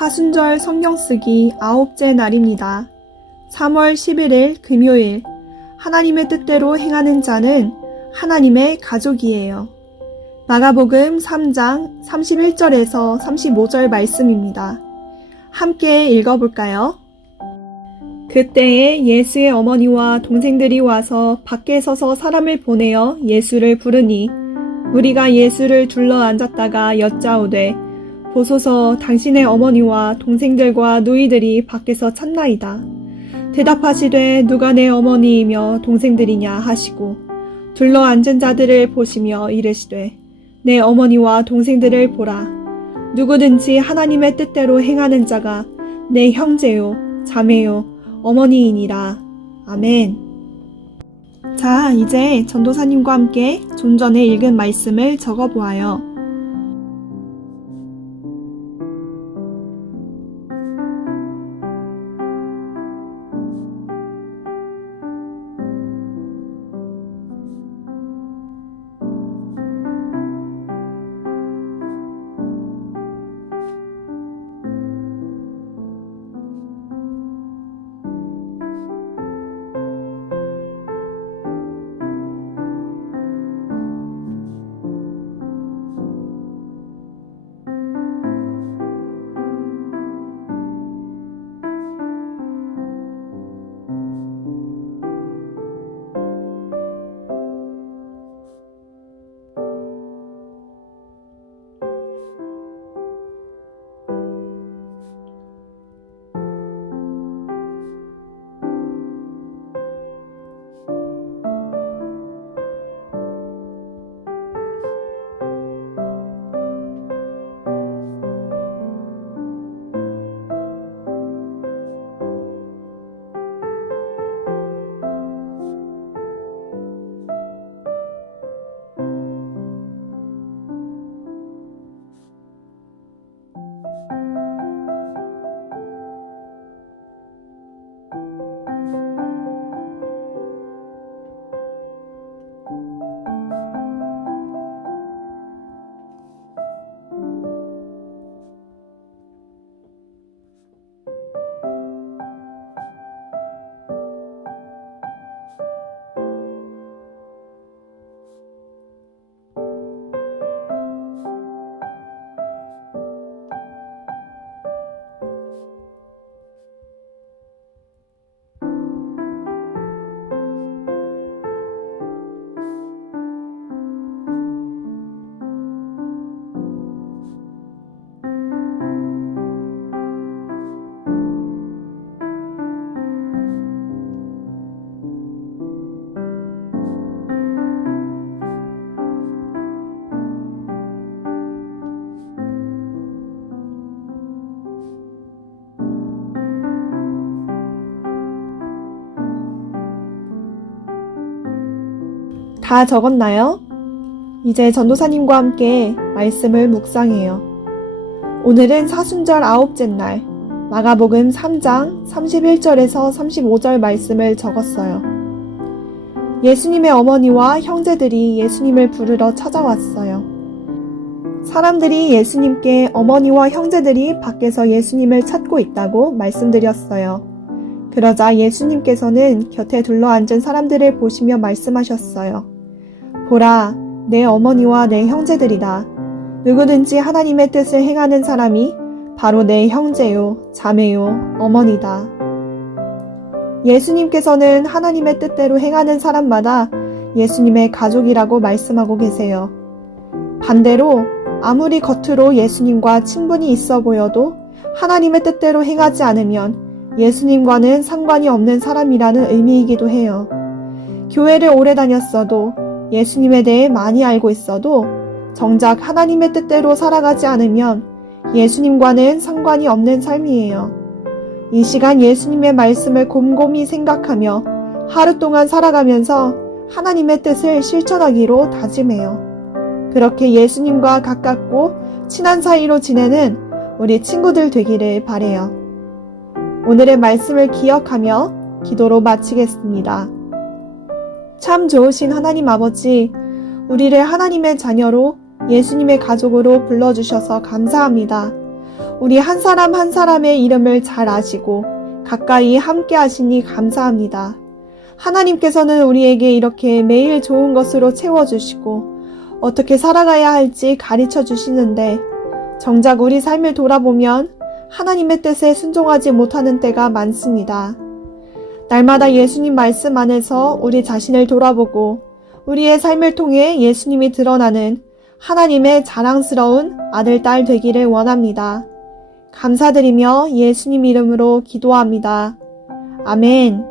사순절 성경 쓰기 9째 날입니다. 3월 11일 금요일. 하나님의 뜻대로 행하는 자는 하나님의 가족이에요. 마가복음 3장 31절에서 35절 말씀입니다. 함께 읽어볼까요? 그때에 예수의 어머니와 동생들이 와서 밖에 서서 사람을 보내어 예수를 부르니 우리가 예수를 둘러 앉았다가 여짜오되 보소서 당신의 어머니와 동생들과 누이들이 밖에서 찾나이다. 대답하시되 누가 내 어머니이며 동생들이냐 하시고 둘러 앉은 자들을 보시며 이르시되 내 어머니와 동생들을 보라. 누구든지 하나님의 뜻대로 행하는 자가 내 형제요 자매요 어머니이니라. 아멘. 자, 이제 전도사님과 함께 좀 전에 읽은 말씀을 적어보아요. 다 적었나요? 이제 전도사님과 함께 말씀을 묵상해요. 오늘은 사순절 9째 날 마가복음 3장 31절에서 35절 말씀을 적었어요. 예수님의 어머니와 형제들이 예수님을 부르러 찾아왔어요. 사람들이 예수님께 어머니와 형제들이 밖에서 예수님을 찾고 있다고 말씀드렸어요. 그러자 예수님께서는 곁에 둘러앉은 사람들을 보시며 말씀하셨어요. 보라, 내 어머니와 내 형제들이다. 누구든지 하나님의 뜻을 행하는 사람이 바로 내 형제요, 자매요, 어머니다. 예수님께서는 하나님의 뜻대로 행하는 사람마다 예수님의 가족이라고 말씀하고 계세요. 반대로 아무리 겉으로 예수님과 친분이 있어 보여도 하나님의 뜻대로 행하지 않으면 예수님과는 상관이 없는 사람이라는 의미이기도 해요. 교회를 오래 다녔어도 예수님에 대해 많이 알고 있어도 정작 하나님의 뜻대로 살아가지 않으면 예수님과는 상관이 없는 삶이에요. 이 시간 예수님의 말씀을 곰곰이 생각하며 하루 동안 살아가면서 하나님의 뜻을 실천하기로 다짐해요. 그렇게 예수님과 가깝고 친한 사이로 지내는 우리 친구들 되기를 바래요. 오늘의 말씀을 기억하며 기도로 마치겠습니다. 참 좋으신 하나님 아버지, 우리를 하나님의 자녀로 예수님의 가족으로 불러주셔서 감사합니다. 우리 한 사람 한 사람의 이름을 잘 아시고 가까이 함께 하시니 감사합니다. 하나님께서는 우리에게 이렇게 매일 좋은 것으로 채워주시고 어떻게 살아가야 할지 가르쳐 주시는데 정작 우리 삶을 돌아보면 하나님의 뜻에 순종하지 못하는 때가 많습니다. 날마다 예수님 말씀 안에서 우리 자신을 돌아보고 우리의 삶을 통해 예수님이 드러나는 하나님의 자랑스러운 아들, 딸 되기를 원합니다. 감사드리며 예수님 이름으로 기도합니다. 아멘.